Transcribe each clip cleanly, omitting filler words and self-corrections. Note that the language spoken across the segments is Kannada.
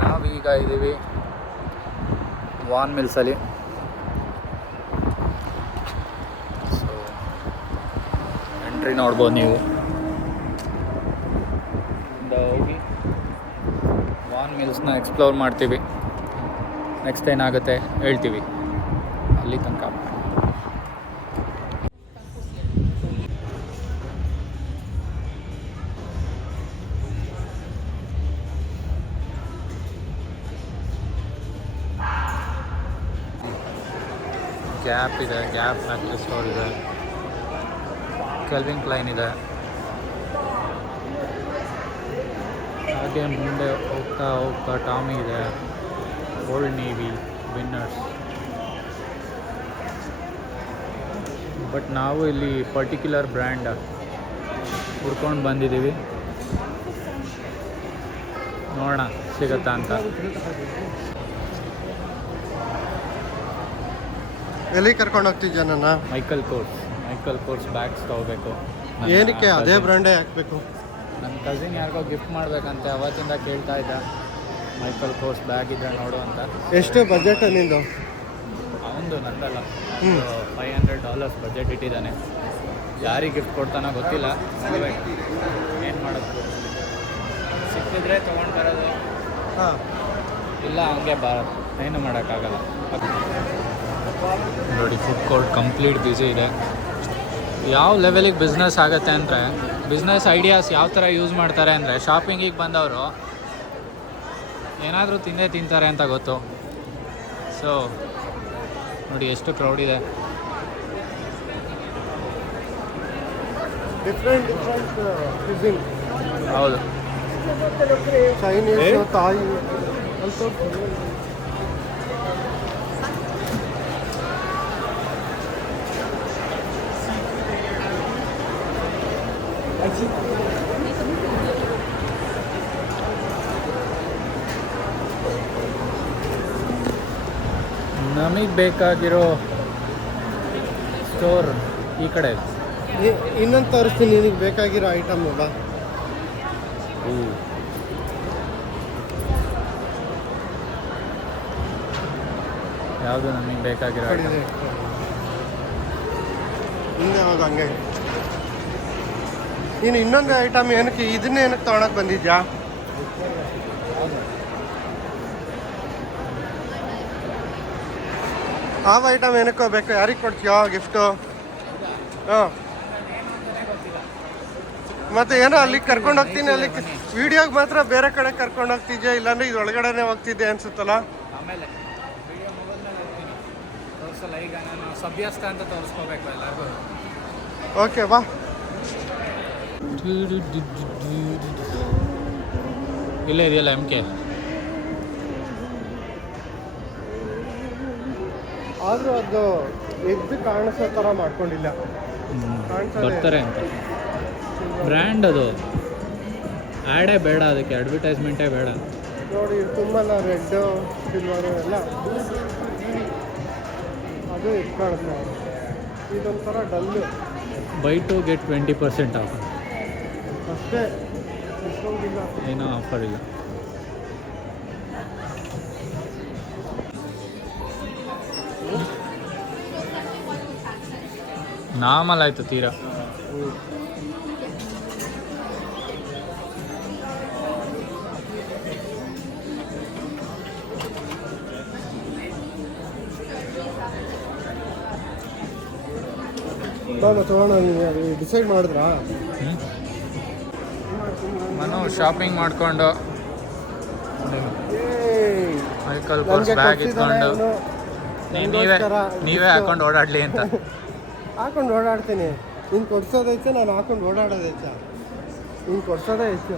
ನಾವೀಗ ಇದ್ದೀವಿ ವಾನ್ ಮಿಲ್ಸಲ್ಲಿ. ಸೊ ಎಂಟ್ರಿ ನೋಡ್ಬೋದು ನೀವು. ಹೋಗಿ ವಾನ್ ಮಿಲ್ಸ್ನ ಎಕ್ಸ್ಪ್ಲೋರ್ ಮಾಡ್ತೀವಿ. ನೆಕ್ಸ್ಟ್ ಏನಾಗುತ್ತೆ ಹೇಳ್ತೀವಿ. ಅಲ್ಲಿ ತನಕ ಗ್ಯಾಪ್ ಇದೆ, ಗ್ಯಾಪ್ ಫ್ಯಾಕ್ಟ್ರಿ ಸ್ಟೋರ್ ಇದೆ, ಕೆಲ್ವಿನ್ ಕ್ಲೈನ್ ಇದೆ. ಹಾಗೆ ಮುಂದೆ ಹೋಗ್ತಾ ಹೋಗ್ತಾ ಟಾಮಿ ಇದೆ, ಓಲ್ಡ್ ನೇವಿ, ವಿನ್ನರ್ಸ್. ಬಟ್ ನಾವು ಇಲ್ಲಿ ಪರ್ಟಿಕ್ಯುಲರ್ ಬ್ರ್ಯಾಂಡ್ ಹುಡ್ಕೊಂಡು ಬಂದಿದ್ದೀವಿ. ನೋಡೋಣ ಸಿಗುತ್ತಾ ಅಂತ. ಎಲ್ಲಿ ಕರ್ಕೊಂಡು ಹೋಗ್ತಿದ್ಯಾ ನನ್ನ? ಮೈಕಲ್ ಕೋರ್ಸ್ ಬ್ಯಾಗ್ಸ್ ತಗೋಬೇಕು. ಏನಕ್ಕೆ ಅದೇ ಬ್ರ್ಯಾಂಡೇ ಹಾಕಬೇಕು? ನನ್ನ ಕಸಿನ್ ಯಾರಿಗೋ ಗಿಫ್ಟ್ ಮಾಡಬೇಕಂತೆ, ಅವತ್ತಿಂದ ಕೇಳ್ತಾ ಇದ್ದ ಮೈಕಲ್ ಕೋರ್ಸ್ ಬ್ಯಾಗ್ ಇದ್ದರೆ ನೋಡು ಅಂತ. ಎಷ್ಟು ಬಜೆಟ್ ನಿಂದು? ಅವನದು, ನಂದಲ್ಲ. $500 ಬಜೆಟ್ ಇಟ್ಟಿದ್ದಾನೆ. ಯಾರಿಗೆ ಗಿಫ್ಟ್ ಕೊಡ್ತಾನೋ ಗೊತ್ತಿಲ್ಲ. ಏನು ಮಾಡೋದು, ಸಿಕ್ಕಿದ್ರೆ ತೊಗೊಂಡು ಬರೋದು, ಇಲ್ಲ ಹಂಗೆ ಏನು ಮಾಡೋಕ್ಕಾಗಲ್ಲ. ನೋಡಿ, ಫುಡ್ ಕೋರ್ಟ್ ಕಂಪ್ಲೀಟ್ ಬ್ಯುಸಿ ಇದೆ. ಯಾವ ಲೆವೆಲಿಗೆ ಬಿಸ್ನೆಸ್ ಆಗುತ್ತೆ ಅಂದರೆ, ಬಿಸ್ನೆಸ್ ಐಡಿಯಾಸ್ ಯಾವ ಥರ ಯೂಸ್ ಮಾಡ್ತಾರೆ ಅಂದರೆ, ಶಾಪಿಂಗಿಗೆ ಬಂದವರು ಏನಾದರೂ ತಿಂತಾರೆ ಅಂತ ಗೊತ್ತು. ಸೊ ನೋಡಿ ಎಷ್ಟು ಕ್ರೌಡ್ ಇದೆ. Different cuisine. ಹೌದು, ಚೈನೀಸ್, ಥಾಯ್. ನಮಗೆ ಬೇಕಾಗಿರೋ ಸ್ಟೋರ್ ಈ ಕಡೆ. ಇನ್ನೊಂದು ತೋರಿಸ್ತೀನಿ ನಿನಗೆ ಬೇಕಾಗಿರೋ ಐಟಮ್ ಅಲ್ಲ. ಯಾವುದು ನಮಗೆ ಬೇಕಾಗಿರೋ ಐಟಮ್? ಹಿಂದೆ ಹೋಗ ಹಂಗೆ. ನೀನು ಇನ್ನೊಂದು ಐಟಮ್ ಏನಕ್ಕೆ, ಇದನ್ನೇ ಏನಕ್ಕೆ ತೊಗೊಳಕ್ಕೆ ಬಂದಿದ್ಯಾ? ಆ ಐಟಮ್ ಏನಕ್ಕೋ ಬೇಕು? ಯಾರಿಗೆ ಕೊಡ್ತೀಯೋ ಗಿಫ್ಟು? ಹಾಂ, ಮತ್ತೆ ಏನೋ ಅಲ್ಲಿಗೆ ಕರ್ಕೊಂಡು ಹೋಗ್ತೀನಿ, ಅಲ್ಲಿ ವಿಡಿಯೋಗೆ ಮಾತ್ರ ಬೇರೆ ಕಡೆ ಕರ್ಕೊಂಡು ಹೋಗ್ತಿದ್ಯಾ, ಇಲ್ಲಾಂದ್ರೆ ಇದು ಒಳಗಡೆನೆ ಹೋಗ್ತಿದ್ದೆ ಅನ್ಸುತ್ತಲ್ಲ. ಆಮೇಲೆ ವಿಡಿಯೋ ಮೊಬೈಲ್ನಲ್ಲಿ ಹೋಗ್ತೀನಿ, ತೋರಿಸಲ್ಲ. ಈಗ ನಾನು ಸಭ್ಯಸ್ಥ ಅಂತ ತೋರಿಸ್ಕೋಬೇಕು ಎಲ್ಲರಿಗೂ. ಓಕೆ, ಬಾ. ಇಲ್ಲೇ ಇದೆಯಲ್ಲ MK. ಆದರೂ ಅದು ಎದ್ದು ಕಾಣಿಸೋ ಥರ ಮಾಡ್ಕೊಂಡಿಲ್ಲ. ಬರ್ತಾರೆ ಅಂತ ಬ್ರ್ಯಾಂಡ್, ಅದು ಆ್ಯಡೇ ಬೇಡ, ಅದಕ್ಕೆ ಅಡ್ವರ್ಟೈಸ್ಮೆಂಟೇ ಬೇಡ. ನೋಡಿ, ತುಂಬ ರೆಡ್ಡು ಸಿಲ್ವರು ಎಲ್ಲ ಅದು ಎದ್ದು ಕಾಣುತ್ತೆ. ಇದೊಂಥರ dull. By two get 20% offer ಅಷ್ಟೇ, ಏನೋ ಆಫರ್ ಇಲ್ಲ. ನಾರ್ಮಲ್ ಆಯಿತು ತೀರಾ. ತಗೋಣ. ಡಿಸೈಡ್ ಮಾಡಿದ್ರಾ? ನಾನು ಶಾಪಿಂಗ್ ಮಾಡಿಕೊಂಡು ಮೈಕಲ್ ಕೋರ್ಸ್ ಬ್ಯಾಗ್ ಇಟ್ಕೊಂಡು ನೀವೇ ಹಾಕೊಂಡು ಓಡಾಡಲಿ ಅಂತ. ಹಾಕೊಂಡು ಓಡಾಡ್ತೀನಿ. ನೀನು ಕೊಡ್ಸೋದೈತೆ, ನಾನು ಹಾಕೊಂಡು ಓಡಾಡೋದೈತೆ. ನೀನು ಕೊಡ್ಸೋದೇ ಹೆಚ್ಚು.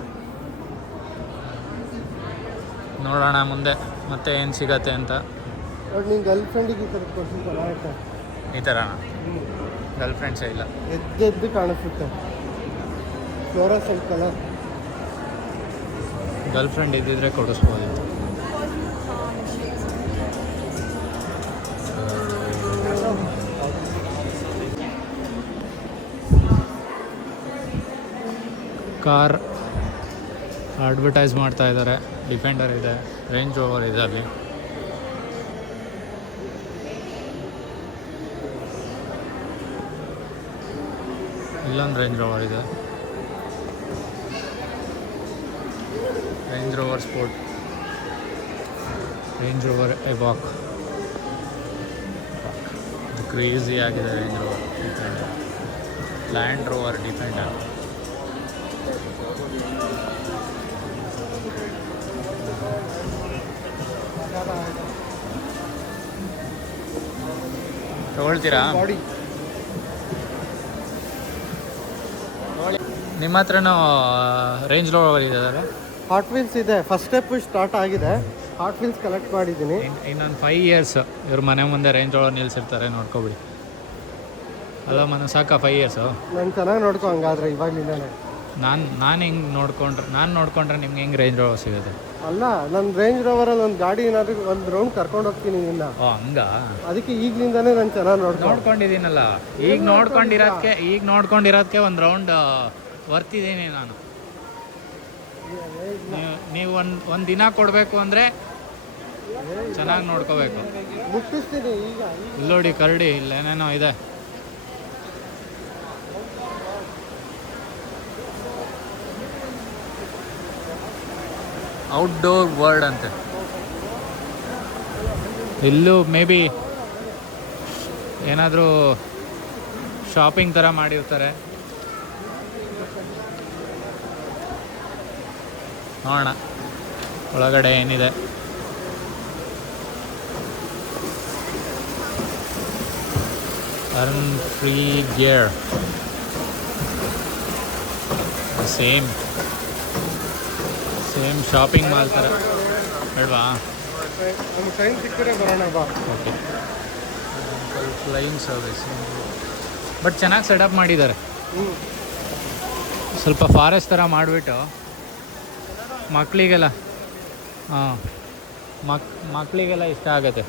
ನೋಡೋಣ ಮುಂದೆ ಮತ್ತೆ ಏನು ಸಿಗತ್ತೆ ಅಂತ. ನೋಡಿ, ನಿನ್ನ ಗರ್ಲ್ ಫ್ರೆಂಡಿಗೆ ಈ ಥರ ಕೊಡ್ಸಿದ್ದಲ್ಲ ಆಯ್ತಾ? ಈ ಥರನಾ? ಗರ್ಲ್ ಫ್ರೆಂಡ್ಸೇ ಇಲ್ಲ. ಎದ್ದು ಕಾಣಿಸುತ್ತೆ, ಫ್ಲೋರಸೆಂಟ್ ಕಲರ್. ಗರ್ಲ್ ಫ್ರೆಂಡ್ ಇದ್ದಿದ್ರೆ ಕೊಡಿಸ್ಬೋದು. ಕಾರ್ ಅಡ್ವರ್ಟೈಸ್ ಮಾಡ್ತಾ ಇದ್ದಾರೆ. ಡಿಫೆಂಡರ್ ಇದೆ, ರೇಂಜ್ ರೋವರ್ ಇದೆ ಅಲ್ಲಿ. ಇಲ್ಲೊಂದು ರೇಂಜ್ ರೋವರ್ ಇದೆ, Range Rover Sport, Range Rover Evoque. Crazy ಆಗಿದೆ Range Rover Defender. Land Rover Defender. ತಗೊಳ್ತೀರಾ? ನಿಮ್ಮ ಹತ್ರನೂ ರೇಂಜ್ ರೋವರ್ ಇದೆ? ಹಾಟ್ ವೀಲ್ಸ್ ಇದೆ. ಫಸ್ಟ್ ಸ್ಟೆಪ್ ಸ್ಟಾರ್ಟ್ ಆಗಿದೆ. ಹಾಟ್ ವೀಲ್ಸ್ ಕಲೆಕ್ಟ್ ಮಾಡಿದ್ದೀನಿ. ಇನ್ನೊಂದು 5 years ಇವ್ರ ಮನೆ ಮುಂದೆ ರೇಂಜ್ ರೋವರ್ ನಿಲ್ಸಿರ್ತಾರೆ, ನೋಡ್ಕೊಬಿಡಿ. ಅಲ್ಲ ಮನೆ ಸಾಕ 5 years? ನಾನು ಚೆನ್ನಾಗಿ ನೋಡ್ಕೊ ಹಂಗಾದ್ರೆ ಇವಾಗಲಿಂದಾನೆ. ನಾನು ಹಿಂಗೆ ನೋಡ್ಕೊಂಡ್ರೆ ನಿಮ್ಗೆ ಹೆಂಗೆ ರೇಂಜ್ ರೋವರ್ ಸಿಗುತ್ತೆ? ಅಲ್ಲ, ನನ್ನ ರೇಂಜ್ ರೋವರಲ್ಲಿ ಒಂದು ಗಾಡಿ ಏನಾದರೂ ಒಂದು ರೌಂಡ್ ಕರ್ಕೊಂಡು ಹೋಗ್ತೀನಿ ನಿನ್ನ. ಓ ಹಂಗ? ಅದಕ್ಕೆ ಈಗಲಿಂದಾನೇ ನಾನು ಚೆನ್ನಾಗಿ ನೋಡ್ಕೊಂಡಿದ್ದೀನಲ್ಲ. ಈಗ ನೋಡ್ಕೊಂಡಿರೋದಕ್ಕೆ ಒಂದು ರೌಂಡ್ ಬರ್ತಿದ್ದೀನಿ ನಾನು. ನೀವು ಒಂದು ದಿನ ಕೊಡಬೇಕು ಅಂದರೆ ಚೆನ್ನಾಗಿ ನೋಡ್ಕೋಬೇಕು. ಮುಟ್ಟಿಸ್ತೀನಿ ಈಗ. ಇಲ್ಲೋಡಿ ಕರಡಿ, ಇಲ್ಲೇನೇನೋ ಇದೆ. ಔಟ್ಡೋರ್ ವರ್ಡ್ ಅಂತೆ. ಇಲ್ಲೂ ಮೇ ಬಿ ಏನಾದರೂ ಶಾಪಿಂಗ್ ಥರ ಮಾಡಿರ್ತಾರೆ. ನೋಡೋಣ ಒಳಗಡೆ ಏನಿದೆ. Earn free gear, same shopping mall ಥರ ಬೇಡವಾ? ನಮ್ಮ ಟೈಮ್ ಸಿಕ್ಕರೆ ಬರೋಣ ಬಾ. ಓಕೆ. ಫ್ಲೈಯಿಂಗ್ ಸರ್ವಿಸ್ ಬಟ್ ಚೆನ್ನಾಗಿ ಸೆಟಪ್ ಮಾಡಿದ್ದಾರೆ. ಸ್ವಲ್ಪ ಫಾರೆಸ್ಟ್ ಥರ ಮಾಡಿಬಿಟ್ಟು ಮಕ್ಕಳಿಗೆಲ್ಲ ಮಕ್ಕಳಿಗೆಲ್ಲ ಇಷ್ಟ ಆಗುತ್ತೆ.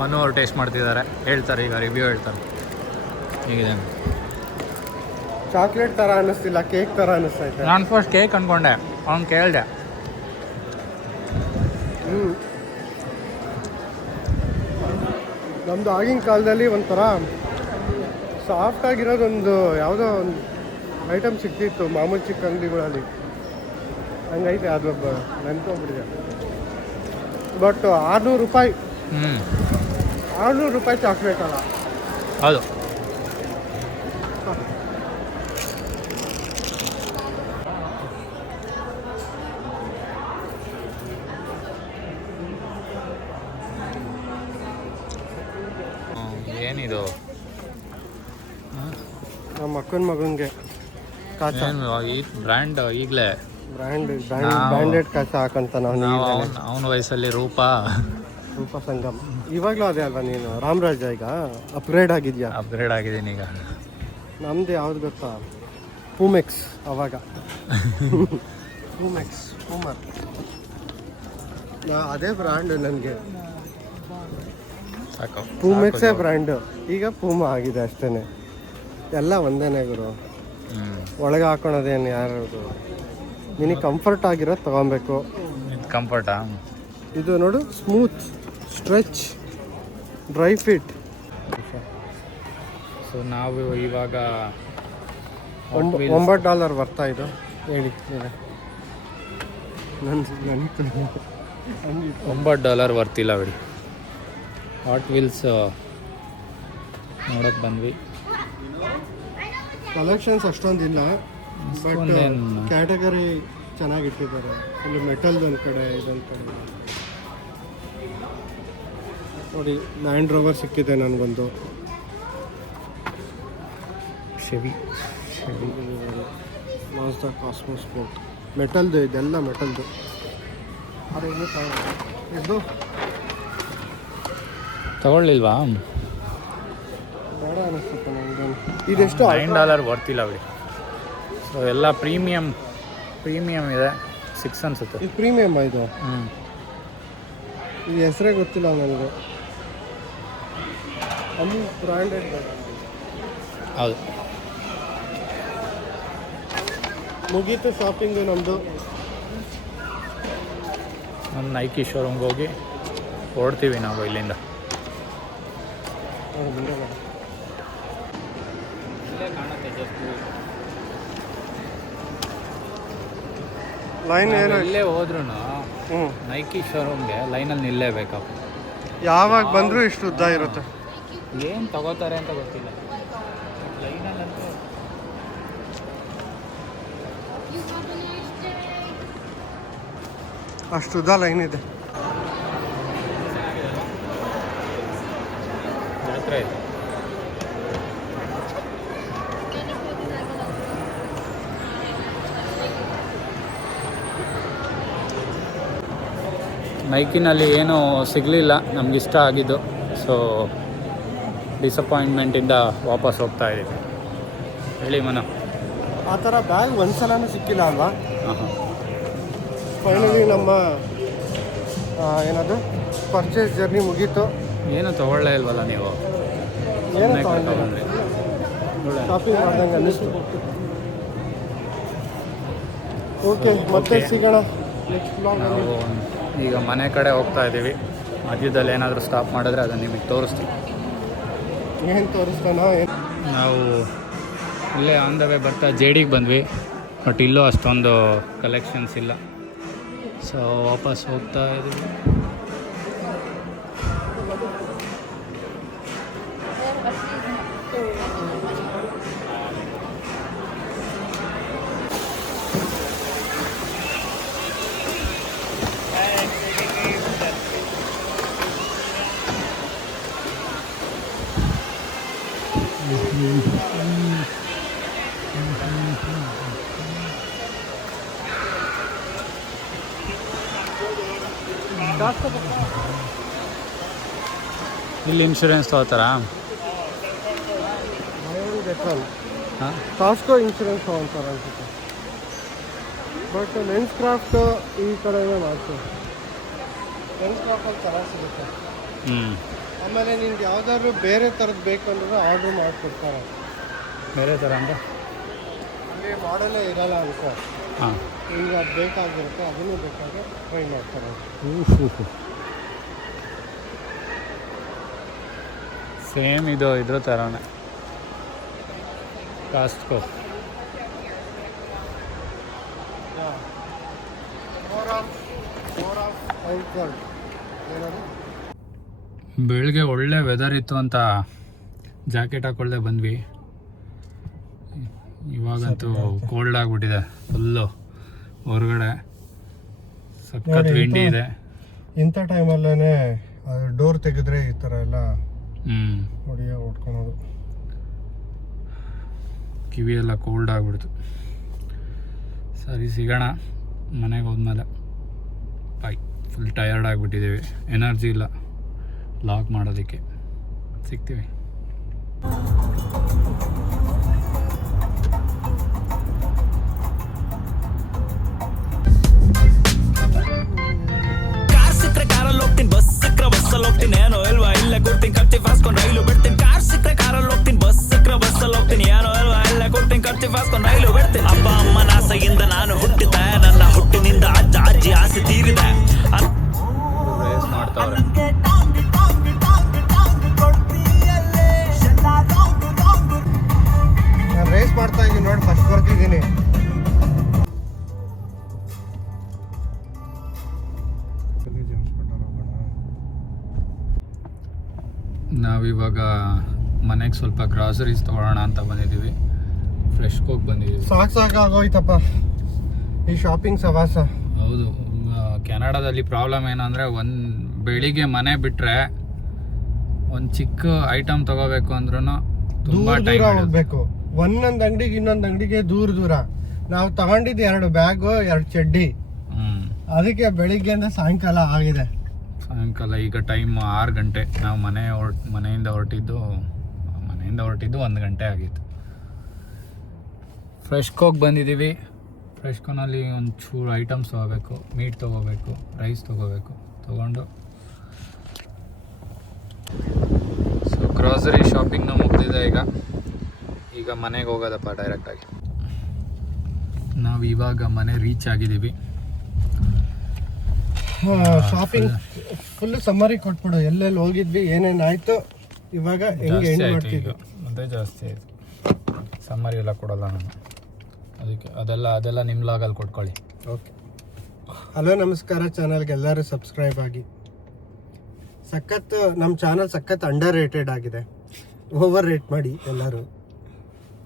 ಮನು ಅವ್ರು ಟೇಸ್ಟ್ ಮಾಡ್ತಿದ್ದಾರೆ, ಹೇಳ್ತಾರೆ ಈಗ ರಿವ್ಯೂ ಹೇಳ್ತಾರೆ ಹೇಗಿದೆ. ಚಾಕ್ಲೇಟ್ ಥರ ಅನ್ನಿಸ್ತಿಲ್ಲ, ಕೇಕ್ ಥರ ಅನ್ನಿಸ್ತೈತೆ. ನಾನು ಫಸ್ಟ್ ಕೇಕ್ ಅಂದ್ಕೊಂಡೆ, ಅವ್ನು ಕೇಳಿದೆ. ನಮ್ಮದು ಆಗಿನ ಕಾಲದಲ್ಲಿ ಒಂಥರ ಸಾಫ್ಟಾಗಿರೋದೊಂದು ಯಾವುದೋ ಒಂದು ಐಟಮ್ ಸಿಗ್ತಿತ್ತು ಮಾಮೂಲಿ ಚಿಕ್ಕ ಅಂಗಡಿಗಳಲ್ಲಿ. ಹಂಗೈತೆ ಅದು ನೆನ್ಕೊಂಬಿಟ್ಟಿದೆ. ಬಟ್ 600 ರೂಪಾಯಿ, 600 ರೂಪಾಯಿ ಚಾಕ್ಲೇಟ್ ಅಲ್ಲ. ಹೌದು. ಏನಿದು? ನಮ್ಮ ಅಕ್ಕನ ಮಗನಿಗೆ ಕಾಚ. ಈ ಬ್ರ್ಯಾಂಡ್ ಈಗಲೇ ಬ್ರ್ಯಾಂಡೆಡ್ ಕಾಚ ಹಾಕಂತ ನಾವು ಅವನ ವಯಸ್ಸಲ್ಲಿ ರೂಪ ಸಂಗಮ್. ಇವಾಗಲೂ ಅದೇ ಅಲ್ವಾ ನೀನು? ರಾಮರಾಜ ಈಗ ಅಪ್ಗ್ರೇಡ್ ಆಗಿದ್ಯಾ? ಅಪ್ಗ್ರೇಡ್ ಆಗಿದ್ದೀನಿ ಈಗ. ನಮ್ದು ಯಾವ್ದು ಗೊತ್ತಾ? ಪೂಮೆಕ್ಸ್. ಅವಾಗ ಪೂಮರ್ ಅದೇ ಬ್ರ್ಯಾಂಡ್ ನನಗೆ. ಪೂಮೆಕ್ಸೇ ಬ್ರ್ಯಾಂಡು. ಈಗ ಪೂಮಾ ಆಗಿದೆ ಅಷ್ಟೇ. ಎಲ್ಲ ಒಂದೇನೇ ಗುರು. ಒಳಗೆ ಹಾಕೊಳೋದೇನು ಯಾರದು? ನಿನಗೆ ಕಂಫರ್ಟ್ ಆಗಿರೋದು ತೊಗೊಬೇಕು. ಕಂಫರ್ಟಾ? ಇದು ನೋಡು, smooth, stretch, dry fit. So ನಾವು ಇವಾಗ $9 ಬರ್ತಾ ಇದು ಹೇಳಿ. $9 ಬರ್ತಿಲ್ಲ ಬಿಡಿ. ಹಾಟ್ ವೀಲ್ಸ್ ನೋಡೋಕೆ ಬಂದ್ವಿ. ಕಲೆಕ್ಷನ್ಸ್ ಅಷ್ಟೊಂದಿಲ್ಲ, ಬಟ್ ಕ್ಯಾಟಗರಿ ಚೆನ್ನಾಗಿಟ್ಟಿದ್ದಾರೆ. ಇಲ್ಲಿ ಮೆಟಲ್ದು ಒಂದು ಕಡೆ, ಇದೊಂದು ಕಡೆ ನೋಡಿ. ಲ್ಯಾಂಡ್ ರೋವರ್ ಸಿಕ್ಕಿದೆ ನನಗೊಂದು. ಶೆವಿ ಮಾಜ್ದಾ ಕಾಸ್ಮೋ ಸ್ಪೋರ್ಟ್. ಮೆಟಲ್ದು, ಇದೆಲ್ಲ ಮೆಟಲ್ದು. ಇದು ತಗೊಳ್ಳಿಲ್ವಾ? ಬೇಡ ಅನಿಸುತ್ತೆ ನನಗೆ. ಇದೆಷ್ಟು? $9 ಬರ್ತಿಲ್ಲ ಬಿಡಿ. ಸೊ ಎಲ್ಲ ಪ್ರೀಮಿಯಮ್ ಇದೆ. 6 ಅನಿಸುತ್ತೆ. ಇದು ಪ್ರೀಮಿಯಮ್ ಇದು. ಈ ಹೆಸರೇ ಗೊತ್ತಿಲ್ಲ ನನಗೆ. ಅಮೂಲ್ ಬ್ರ್ಯಾಂಡೆಡ್. ಹೌದು. ಮುಗೀತು ಶಾಪಿಂಗು ನಮ್ಮದು. ನಮ್ಮ ನೈಕಿ ಶೋರೂಮ್ಗೆ ಹೋಗಿ ಹೊರಡ್ತೀವಿ ನಾವು ಇಲ್ಲಿಂದ. ಲೈನ್ ಏನು ಇಲ್ಲೇ ಹೋದ್ರೂ ನೈಕಿ ಶೋರೂಮ್ಗೆ ಲೈನಲ್ಲಿ ನಿಲ್ಲೇಬೇಕಪ್ಪ. ಯಾವಾಗ ಬಂದರೂ ಇಷ್ಟು ಉದ್ದ ಇರುತ್ತೆ. ಏನು ತಗೋತಾರೆ ಅಂತ ಗೊತ್ತಿಲ್ಲ. ಲೈನಲ್ಲಂತೂ ಅಷ್ಟು ಉದ್ದ ಲೈನ್ ಇದೆ. ಜಾತ್ರೆ ಇದೆ. ನೈಕಿನಲ್ಲಿ ಏನೂ ಸಿಗಲಿಲ್ಲ ನಮಗಿಷ್ಟ ಆಗಿದ್ದು. ಸೊ ಡಿಸಪಾಯಿಂಟ್ಮೆಂಟಿಂದ ವಾಪಸ್ ಹೋಗ್ತಾ ಇದ್ದೀವಿ. ಹೇಳಿ ಮನ. ಆ ಥರ ಬ್ಯಾಗ್ ಒಂದು ಸಲನೂ ಸಿಕ್ಕಿಲ್ಲ ಅಲ್ವಾ? ಹಾಂ ಹಾಂ. ಫೈನಲಿ ನಮ್ಮ ಏನದು ಪರ್ಚೇಸ್ ಜರ್ನಿ ಮುಗೀತು. ಏನು ತೊಗೊಳ್ಳೇ ಇಲ್ವಲ್ಲ ನೀವು? ಏನು ತಗೊಂಡ್ರಿ? ಶಾಪಿಂಗ್ ಮಾಡ್ದಂಗೆ ಅನ್ನಿಸ್ತು. ಓಕೆ, ಮತ್ತೆ ಸಿಗೋಣ ನೆಕ್ಸ್ಟ್ ಬ್ಲಾಗ್. ನಾವು ಈಗ ಮನೆ ಕಡೆ ಹೋಗ್ತಾ ಇದ್ದೀವಿ. ಮಧ್ಯದಲ್ಲಿ ಏನಾದರೂ ಸ್ಟಾಪ್ ಮಾಡಿದ್ರೆ ಅದನ್ನು ನಿಮಗೆ ತೋರಿಸ್ತೀವಿ. ಏನು ತೋರಿಸ್ತಾನೋ ಏನು. ನಾವು ಇಲ್ಲೇ ಆನ್ ದ ವೇ ಬರ್ತಾ ಜೇಡಿಗೆ ಬಂದ್ವಿ. ಬಟ್ ಇಲ್ಲೂ ಅಷ್ಟೊಂದು ಕಲೆಕ್ಷನ್ಸ್ ಇಲ್ಲ. ಸೊ ವಾಪಸ್ ಹೋಗ್ತಾ ಇದ್ದೀವಿ. ಇಲ್ಲಿ ಇನ್ಶೂರೆನ್ಸ್ ತೊಗೋತಾರಾ? ಹಾಂ, ಕಾಸ್ಕೋ ಇನ್ಶೂರೆನ್ಸ್ ತೊಗೊತಾರೆ ಅನ್ಸುತ್ತೆ. ಬಟ್ ಲೆನ್ಸ್ ಕ್ರಾಫ್ಟ್ ಈ ಕಡೆನೇ ಮಾಡ್ತೀವಿ. ಲೆನ್ಸ್ ಕ್ರಾಫ್ಟಲ್ಲಿ ಚೆನ್ನಾಗಿ ಸಿಗುತ್ತೆ. ಆಮೇಲೆ ನಿನ್ಗೆ ಯಾವ್ದಾದ್ರು ಬೇರೆ ಥರದ್ದು ಬೇಕಂದ್ರೆ ಆರ್ಡ್ರ್ ಮಾಡಿಕೊಡ್ತಾರೆ. ಬೇರೆ ಥರ ಅಂದರೆ ಅಲ್ಲಿ ಮಾಡಲೇ ಇರಲ್ಲ ಅನ್ಕೋ. ಹಾಂ, ಈಗ ಅದು ಬೇಕಾಗಿರುತ್ತೆ, ಅದನ್ನು ಬೇಕಾದ್ರೆ ಟ್ರೈ ಮಾಡ್ತಾರೆ. ಸೇಮ್ ಇದು ಇದ್ರ ಥರನೇ ಕಾಸ್ಟ್ಕೋ. ಬೆಳಗ್ಗೆ ಒಳ್ಳೆ ವೆದರ್ ಇತ್ತು ಅಂತ ಜಾಕೆಟ್ ಹಾಕ್ಕೊಳ್ಳದೆ ಬಂದ್ವಿ. ಇವಾಗಂತೂ ಕೋಲ್ಡ್ ಆಗಿಬಿಟ್ಟಿದೆ ಫುಲ್ಲು. ಹೊರಗಡೆ ಸಖತ್ ವಿಂಡಿ ಇದೆ. ಇಂಥ ಟೈಮಲ್ಲೇ ಡೋರ್ ತೆಗೆದ್ರೆ ಈ ಥರ ಎಲ್ಲ ಹೊಡಿಯ ಹೊಡ್ಕೊಳೋದು. ಕಿವಿ ಎಲ್ಲ ಕೋಲ್ಡ್ ಆಗಿಬಿಡ್ತು. ಸರಿ, ಸಿಗೋಣ ಮನೆಗೆ ಹೋದ್ಮೇಲೆ. ಬಾಯ್. ಫುಲ್ ಟಯರ್ಡ್ ಆಗಿಬಿಟ್ಟಿದ್ದೀವಿ, ಎನರ್ಜಿ ಇಲ್ಲ ಲಾಗ್ ಮಾಡೋದಕ್ಕೆ. ಸಿಗ್ತೀವಿ. ಕಾರ್ ಸಿಕ್ಕರೆ ಕಾರಲ್ಲಿ ಹೋಗ್ತೀನಿ, ಬಸ್ ಸಿಕ್ಕರೆ ಬಸ್ಸಲ್ಲಿ ಹೋಗ್ತೀನಿ. ಏನೋ ಇಲ್ವಾ ಇಲ್ಲೇ ಕೊಡ್ತೀನಿ, ಖರ್ಚಿ ಹಾಸ್ಕೊಂಡು ರೈಲು ಬಿಡ್ತೀನಿ. ಕಾರ್ ಸಿಕ್ಕರೆ ಕಾರಲ್ಲಿ ಹೋಗ್ತೀನಿ, ಬಸ್ ಸಿಕ್ಕರೆ ಬಸ್ಸಲ್ಲಿ ಹೋಗ್ತೀನಿ. ಏನೋ ಇಲ್ವಾ ಇಲ್ಲೇ ಕೊಡ್ತೀನಿ, ಖರ್ಚಿ ಹಾಸ್ಕೊಂಡು ರೈಲು ಬಿಡ್ತೀನಿ. ಅಪ್ಪ ಅಮ್ಮನ ಆಸೆಯಿಂದ ನಾನು ಹುಟ್ಟಿದೆ, ನನ್ನ ಹುಟ್ಟಿನಿಂದ ಅಜ್ಜ ಅಜ್ಜಿ ಆಸೆ ತೀರಿದೆ. ರೇಸ್ ಮಾಡ್ತಾವ್ರೆ. ನಾನು ರೇಸ್ ಮಾಡ್ತಾ ಇದ್ದೀನಿ ನೋಡಿ, ಫಸ್ಟ್ ಬರ್ತಿದ್ದೀನಿ. ನಾವಿವಾಗ ಮನೆಗೆ ಸ್ವಲ್ಪ ಗ್ರಾಸರೀಸ್ ತೊಗೊಳ್ಳೋಣ ಅಂತ ಬಂದಿದ್ದೀವಿ. ಫ್ರೆಶ್ಗೆ ಹೋಗಿ ಬಂದಿದ್ದೀವಿ. ಸಾಕಾಗೋಯ್ತಪ್ಪ ಈ ಶಾಪಿಂಗ್ ಸವಾಸ. ಹೌದು. ಕೆನಡಾದಲ್ಲಿ ಪ್ರಾಬ್ಲಮ್ ಏನಂದರೆ ಬೆಳಿಗ್ಗೆ ಮನೆ ಬಿಟ್ಟರೆ ಒಂದು ಚಿಕ್ಕ ಐಟಮ್ ತೊಗೋಬೇಕು ಅಂದ್ರೂ ತುಂಬ ದೂರ ಟೈಮ್ ಹೋಗ್ಬೇಕು. ಒಂದೊಂದು ಅಂಗಡಿಗೆ ಇನ್ನೊಂದು ಅಂಗಡಿಗೆ ದೂರ. ನಾವು ತಗೊಂಡಿದ್ದು 2 ಬ್ಯಾಗು 2 ಚಡ್ಡಿ. ಅದಕ್ಕೆ ಬೆಳಿಗ್ಗೆಯಿಂದ ಸಾಯಂಕಾಲ ಆಗಿದೆ. ಸಾಯಂಕಾಲ ಈಗ ಟೈಮ್ 6 ಗಂಟೆ. ನಾವು ಮನೆಯಿಂದ ಹೊರಟಿದ್ದು 1 ಗಂಟೆ ಆಗಿತ್ತು. ಫ್ರೆಶ್ಗೆ ಹೋಗಿ ಬಂದಿದ್ದೀವಿ. ಫ್ರೆಶ್ಕೋನಲ್ಲಿ ಒಂಚೂರು ಐಟಮ್ಸ್ ತೊಗೋಬೇಕು, ಮೀಟ್ ತೊಗೋಬೇಕು, ರೈಸ್ ತೊಗೋಬೇಕು. ತೊಗೊಂಡು ಶಾಪಿಂಗ್ನ ಮುಗಿದಿದೆ ಈಗ ಮನೆಗೆ ಹೋಗೋದಪ್ಪ ಡೈರೆಕ್ಟಾಗಿ. ನಾವು ಇವಾಗ ಮನೆ ರೀಚ್ ಆಗಿದ್ದೀವಿ. ಶಾಪಿಂಗ್ ಫುಲ್ ಸಮ್ಮರಿಗೆ ಕೊಟ್ಬಿಡು, ಎಲ್ಲೆಲ್ಲಿ ಹೋಗಿದ್ವಿ, ಏನೇನು ಆಯಿತು, ಇವಾಗ ಹೆಂಗೆ ಎಂಡ್ ಮಾಡ್ತಿದ್ವಿ. ಮತ್ತೆ ಜಾಸ್ತಿ ಆಯಿತು. ಸಮ್ಮರಿ ಎಲ್ಲ ಕೊಡಲ್ಲ ನಾನು, ಅದಕ್ಕೆ ಅದೆಲ್ಲ ನಿಮ್ಮ ಲಾಗಲ್ಲಿ ಕೊಟ್ಕೊಳ್ಳಿ. ಓಕೆ. ಹಲೋ ನಮಸ್ಕಾರ, ಚಾನಲ್ಗೆ ಎಲ್ಲರೂ ಸಬ್ಸ್ಕ್ರೈಬ್ ಆಗಿ. ಸಖತ್ ನಮ್ಮ ಚಾನಲ್ ಸಖತ್ ಅಂಡರ್ ರೇಟೆಡ್ ಆಗಿದೆ, ಓವರ್ ರೇಟ್ ಮಾಡಿ ಎಲ್ಲರೂ.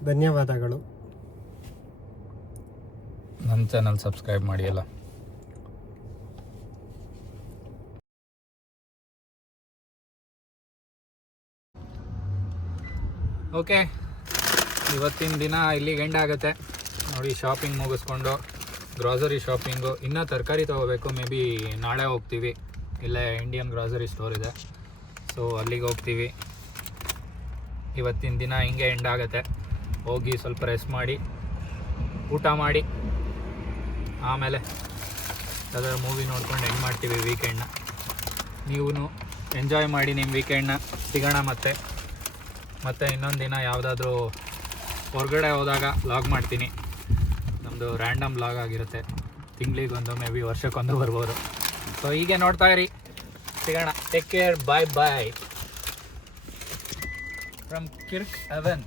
ಧನ್ಯವಾದಗಳು. ನನ್ನ ಚಾನಲ್ ಸಬ್ಸ್ಕ್ರೈಬ್ ಮಾಡಿ ಎಲ್ಲ. ಓಕೆ, ಇವತ್ತಿನ ದಿನ ಇಲ್ಲಿಗೆ ಎಂಡ್ ಆಗುತ್ತೆ ನೋಡಿ. ಶಾಪಿಂಗ್ ಮುಗಿಸ್ಕೊಂಡು ಗ್ರಾಸರಿ ಶಾಪಿಂಗು, ಇನ್ನೂ ತರಕಾರಿ ತೊಗೋಬೇಕು. ಮೇ ಬಿ ನಾಳೆ ಹೋಗ್ತೀವಿ, ಇಲ್ಲೇ ಇಂಡಿಯನ್ ಗ್ರಾಸರಿ ಸ್ಟೋರ್ ಇದೆ, ಸೊ ಅಲ್ಲಿಗೆ ಹೋಗ್ತೀವಿ. ಇವತ್ತಿನ ದಿನ ಹಿಂಗೆ ಎಂಡ್ ಆಗುತ್ತೆ. ಹೋಗಿ ಸ್ವಲ್ಪ ರೆಸ್ಟ್ ಮಾಡಿ, ಊಟ ಮಾಡಿ, ಆಮೇಲೆ ಯಾವ್ದಾದ್ರು ಮೂವಿ ನೋಡ್ಕೊಂಡು ಎಂಡ್ ಮಾಡ್ತೀವಿ ವೀಕೆಂಡ್ನ. ನೀವು ಎಂಜಾಯ್ ಮಾಡಿ ನಿಮ್ಮ ವೀಕೆಂಡ್ನ. ಸಿಗೋಣ ಮತ್ತೆ ಇನ್ನೊಂದು ದಿನ ಯಾವುದಾದ್ರೂ ಹೊರಗಡೆ ಹೋದಾಗ ಲಾಗ್ ಮಾಡ್ತೀನಿ. ನಮ್ಮದು ರ್ಯಾಂಡಮ್ ಲಾಗ್ ಆಗಿರುತ್ತೆ, ತಿಂಗಳಿಗೊಂದು, ಮೇ ಬಿ ವರ್ಷಕ್ಕೊಂದು ಬರ್ಬೋದು. ಸೊ ಹೀಗೆ ನೋಡ್ತಾ ಇರಿ, ಸಿಗೋಣ. Take care, bye from Kirk Heaven.